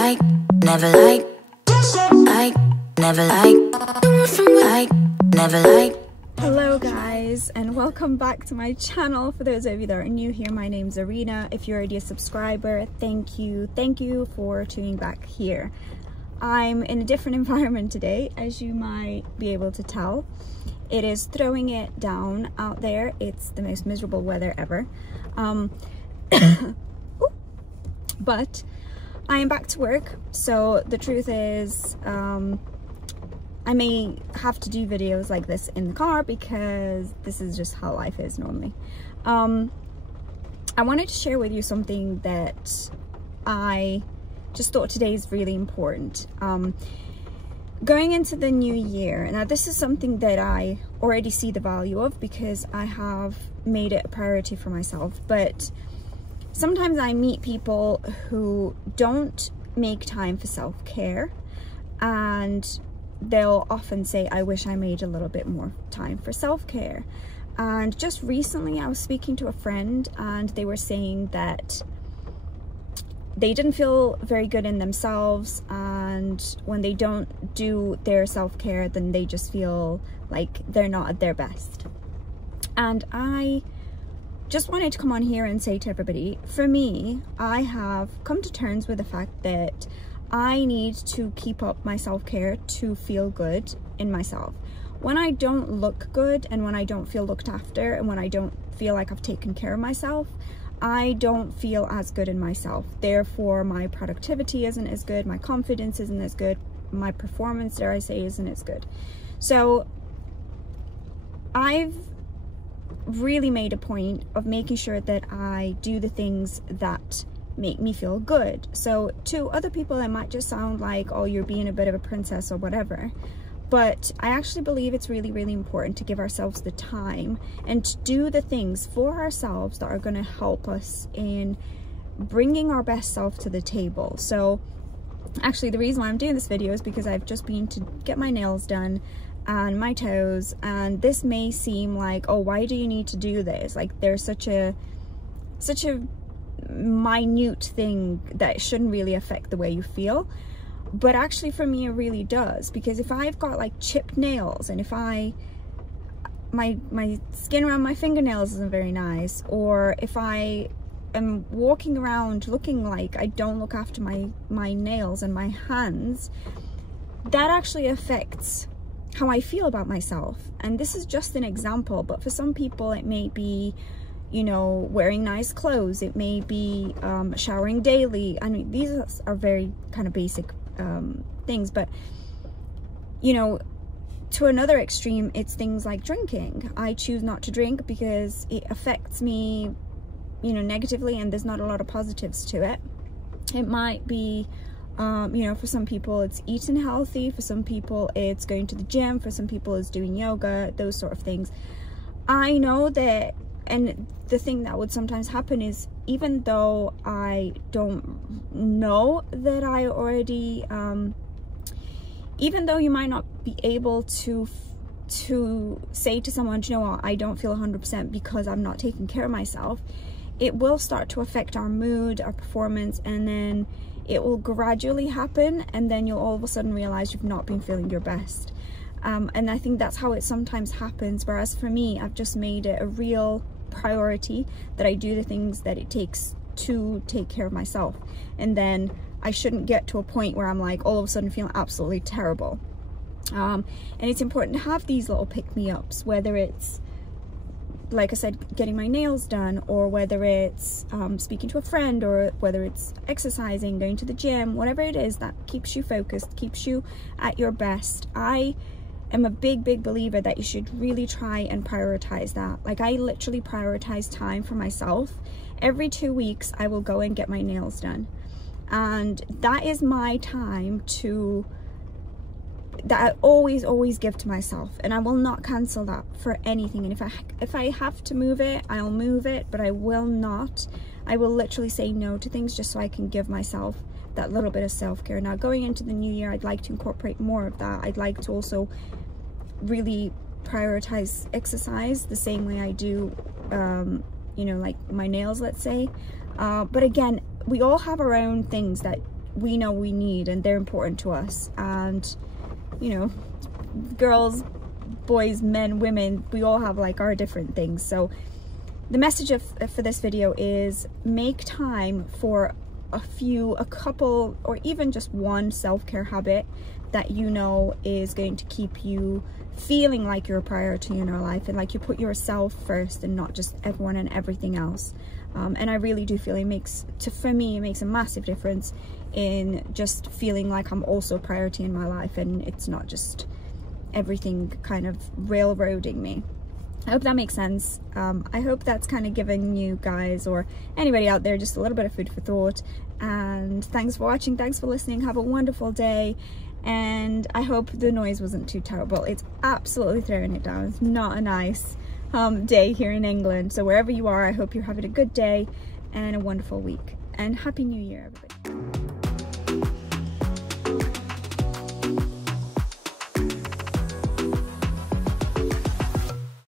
like, never like, I never like, never like. Hello guys, and welcome back to my channel. For those of you that are new here, my name's Arena. If you're already a subscriber, thank you for tuning back here. I'm in a different environment today, as you might be able to tell. It is throwing it down out there. It's the most miserable weather ever. But I am back to work, so the truth is I may have to do videos like this in the car because this is just how life is normally. I wanted to share with you something that I just thought today is really important. Going into the new year, now this is something that I already see the value of because I have made it a priority for myself, but sometimes I meet people who don't make time for self-care, and they'll often say, I wish I made a little bit more time for self-care. And just recently I was speaking to a friend and they were saying that they didn't feel very good in themselves, and when they don't do their self-care, then they just feel like they're not at their best. And I just wanted to come on here and say to everybody, for me, I have come to terms with the fact that I need to keep up my self-care to feel good in myself. When I don't look good, and when I don't feel looked after, and when I don't feel like I've taken care of myself, I don't feel as good in myself. Therefore, my productivity isn't as good, my confidence isn't as good, my performance, dare I say, isn't as good. So I've really made a point of making sure that I do the things that make me feel good. So to other people it might just sound like, oh, you're being a bit of a princess or whatever, but I actually believe it's really, really important to give ourselves the time and to do the things for ourselves that are going to help us in bringing our best self to the table. So actually the reason why I'm doing this video is because I've just been to get my nails done and my toes, and this may seem like, oh, why do you need to do this? Like, there's such a minute thing that it shouldn't really affect the way you feel. But actually for me it really does, because if I've got like chipped nails, and if my skin around my fingernails isn't very nice, or if I am walking around looking like I don't look after my nails and my hands, that actually affects how I feel about myself. And this is just an example, but for some people it may be, you know, wearing nice clothes, it may be showering daily. I mean, these are very kind of basic things, but you know, to another extreme, it's things like drinking. I choose not to drink because it affects me, you know, negatively, and there's not a lot of positives to it. It might be you know, for some people it's eating healthy, for some people it's going to the gym, for some people it's doing yoga, those sort of things. I know that, and the thing that would sometimes happen is, even though I don't know that I already, even though you might not be able to say to someone, you know what, I don't feel 100% because I'm not taking care of myself, it will start to affect our mood, our performance, and then it will gradually happen, and then you'll all of a sudden realize you've not been feeling your best. And I think that's how it sometimes happens, whereas for me, I've just made it a real priority that I do the things that it takes to take care of myself, and then I shouldn't get to a point where I'm like all of a sudden feeling absolutely terrible. And it's important to have these little pick-me-ups, whether it's, like I said, getting my nails done, or whether it's speaking to a friend, or whether it's exercising, going to the gym, whatever it is that keeps you focused, keeps you at your best. I am a big believer that you should really try and prioritize that. Like, I literally prioritize time for myself. Every 2 weeks I will go and get my nails done, and that is my time that I always give to myself, and I will not cancel that for anything. And if I have to move it, I'll move it, but I will literally say no to things just so I can give myself that little bit of self-care. Now, going into the new year, I'd like to incorporate more of that. I'd like to also really prioritize exercise the same way I do you know, like my nails, let's say. But again, we all have our own things that we know we need, and they're important to us. And you know, girls, boys, men, women, we all have like our different things. So the message for this video is make time for a couple, or even just one self-care habit that you know is going to keep you feeling like you're a priority in your life, and like you put yourself first and not just everyone and everything else. And I really do feel for me it makes a massive difference in just feeling like I'm also a priority in my life, and it's not just everything kind of railroading me. I hope that makes sense. I hope that's kind of given you guys, or anybody out there, just a little bit of food for thought. And thanks for watching, thanks for listening, have a wonderful day, and I hope the noise wasn't too terrible. It's absolutely throwing it down. It's not a nice day here in England, so wherever you are, I hope you're having a good day and a wonderful week, and Happy New Year, everybody.